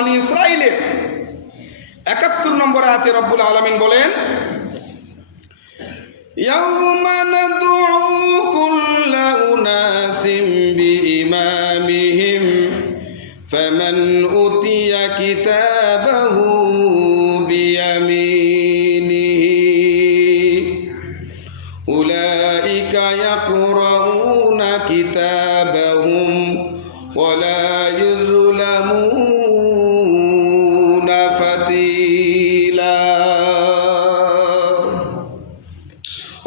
বানী ইসরাইলের ৭১ নম্বর আয়াতে রব্বুল আলামিন বলেন, ইয়াউমা নাদউ কুল্লা উনাসিম বিইমামিহিম ফামান উতিয়া কিতাবাহু বিয়ামিনিহি উলাইকা ইয়াকরাউনা কিতাবাহুম ওয়ালা ইউযলামুনা ফাতিলা।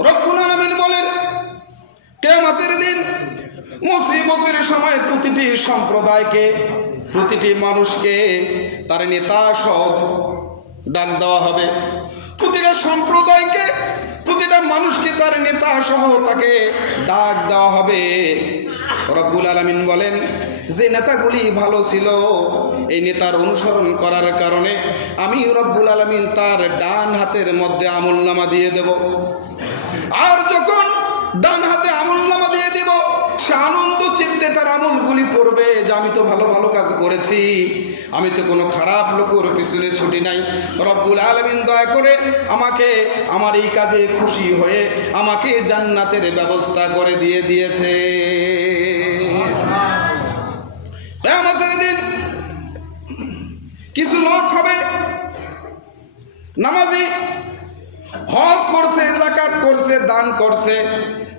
রব্বুল আলামিন বলেন, কিয়ামতের দিন মুসিবতের সময় প্রতিটি সম্প্রদায়কে, প্রতিটি মানুষকে তার নেতা সহ ডাক দেওয়া হবে। প্রতিটা সম্প্রদায়কে, প্রতিটা মানুষকে তার নেতা সহ তাকে ডাক দেওয়া হবে। রব্বুল আলামিন বলেন, যে নেতাগুলি ভালো ছিল এই নেতার অনুসরণ করার কারণে আমি রব্বুল আলামিন তার ডান হাতের মধ্যে আমলনামা দিয়ে দেব। আর যখন ডান হাতে আমলনামা দিয়ে দেব, সে আনন্দ চিত্তে তার আমলগুলি পড়বে যে আমি তো ভালো ভালো কাজ করেছি, আমি তো কোনো খারাপ লোকের পিছনে ছুটি নাই। রব্বুল আলামিন দয়া করে আমাকে আমার এই কাজে খুশি হয়ে আমাকে জান্নাতের ব্যবস্থা করে দিয়েছে। আমাদের দিন কিছু লোক হবে নামাজি, হজ করছে, যাকাত করছে, দান করছে,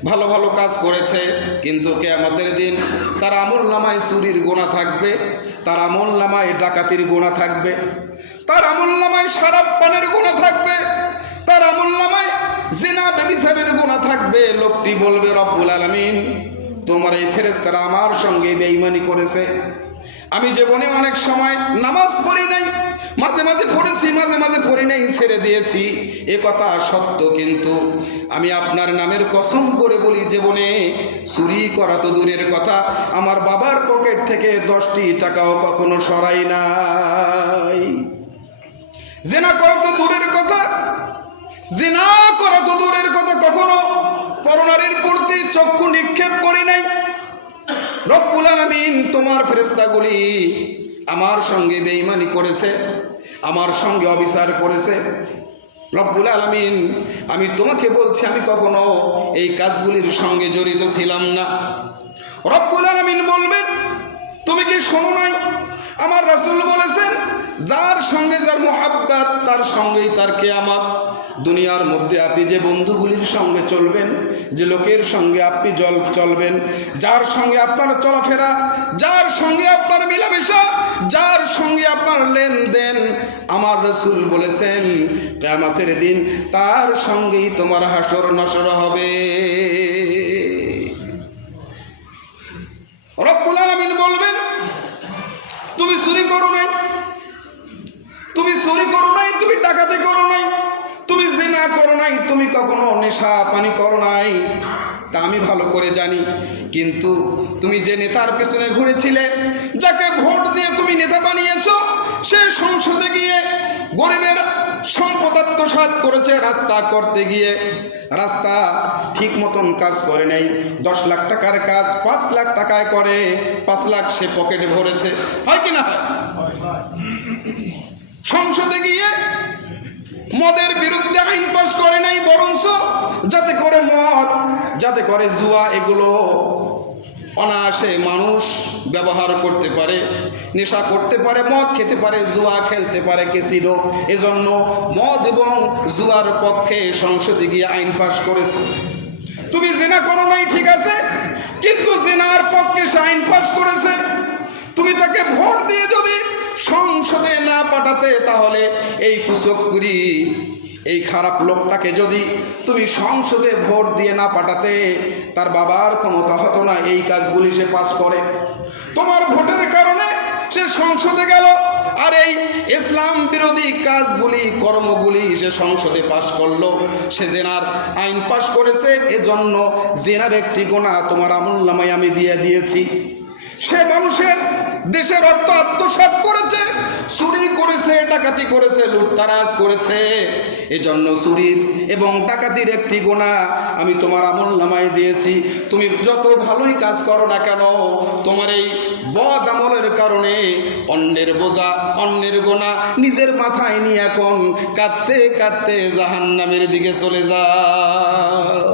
ভালো ভালো কাজ করেছে, কিন্তু কিয়ামতের দিন তার আমলনামায় চুরির গুনাহ থাকবে, তার আমলনামায় ডাকাতির গুনাহ থাকবে, তার আমলনামায় শরাব পানের গুনাহ থাকবে, তার আমলনামায় জিনা ব্যভিচারের গুনাহ থাকবে। লোকটি বলবে, রব্বুল আলামিন তোমার এই ফেরেশতারা আমার সঙ্গে বেঈমানি করেছে। আমি জীবনে অনেক সময় নামাজ পড়ি নাই, মাঝে মাঝে পড়েছি, মাঝে মাঝে পড়ি নাই, ছেড়ে দিয়েছি, এ কথা সত্য, কিন্তু আমি আপনার নামের কসম করে বলি জীবনে চুরি করা তো দূরের কথা, আমার বাবার পকেট থেকে 10টি টাকাও কখনো সরাই নাই। জিনা করা তো দূরের কথা, জিনা করা তো দূরের কথা, কখনো পরনারীর প্রতি চক্ষু নিক্ষেপ করি নাই। রব্বুল আলামিন তোমার ফেরেশতাগুলি আমার সঙ্গে বেঈমানি করেছে, আমার সঙ্গে অবিচার করেছে। রব্বুল আলামিন আমি তোমাকে বলছি আমি কখনো এই কাজগুলির সঙ্গে জড়িত ছিলাম না। রব্বুল আলামিন বলবেন, তুমি কি শোনো নাই আমার রাসূল বলেছেন, যার সঙ্গে যার মুহাব্বত তার সঙ্গেই তার কিয়ামত। দুনিয়ার মধ্যে আপনি যে বন্ধুগুলির সঙ্গে চলবেন, যে লোকের সঙ্গে আপনি চলবেন, যার সঙ্গে আপনার চলাফেরা, যার সঙ্গে আপনার মিলামেশা, যার সঙ্গে আপনার লেনদেন, আমার রাসূল বলেছেন কিয়ামতের দিন তার সঙ্গেই তোমার হাসর নসর হবে। রব্বুল আলামিন বলবেন, তুমি চুরি করো নাই, তুমি চুরি করো নাই, তুমি ডাকাতি করো নাই, তুমি জিনা করো নাই, তুমি কখনো নেশা পানি করো নাই, তা আমি ভালো করে জানি। কিন্তু তুমি যে নেতার পিছনে ঘুরেছিলে, যাকে ভোট দিয়ে তুমি নেতা বানিয়েছো, সে সংসদে গিয়ে গরিবের সম্পদ আত্মসাৎ করেছে, রাস্তা করতে গিয়ে রাস্তা ঠিক মতন কাজ করে নাই। 10 লাখ টাকার কাজ 5 লাখ টাকায় করে, 5 লাখ সে পকেটে ভরেছে, হয় কি না হয়? সংসদে গিয়ে মদের বিরুদ্ধে আইন পাস করে নাই, বরঞ্চ যাতে করে মদ, যাতে করে জুয়া, এগুলো অনায়াসে মানুষ ব্যবহার করতে পারে, নেশা করতে পারে, মদ খেতে পারে, জুয়া খেলতে পারে, ক্যাসিনো, এজন্য মদ এবং জুয়ার পক্ষে সংসদে গিয়ে আইন পাস করেছে। তুমি জিনা করো নাই ঠিক আছে, কিন্তু জিনার পক্ষে সে আইন পাস করেছে। তুমি তাকে ভোট দিয়ে যদি সংসদে না পাঠাতে, তাহলে এই কুচক্রী, এই খারাপ লোকটাকে যদি তুমি সংসদে ভোট দিয়ে না পাঠাতে, তার বাবার ক্ষমতা হতো না এই কাজগুলি সে পাস করে। তোমার ভোটের কারণে সে সংসদে গেল, আর এই ইসলাম বিরোধী কাজগুলি, কর্মগুলি সে সংসদে পাস করলো, সে জেনার আইন পাস করেছে, এজন্য জেনার একটি গুনাহ তোমার আমলনামায় আমি দিয়ে দিয়েছি। সে মানুষের দেশের অর্থ আত্মসাৎ করেছে, চুরি করেছে, ডাকাতি করেছে, লুটতারাজ করেছে, এজন্য চুরির এবং ডাকাতির একটি গুনাহ আমি তোমার আমলনামায় দিয়েছি। তুমি যত ভালোই কাজ করো না কেন, তোমার এই বদ আমলের কারণে অন্যের বোঝা, অন্যের গুনাহ নিজের মাথায় নিয়ে এখন কাঁদতে কাঁদতে জাহান্নামের দিকে চলে যাও।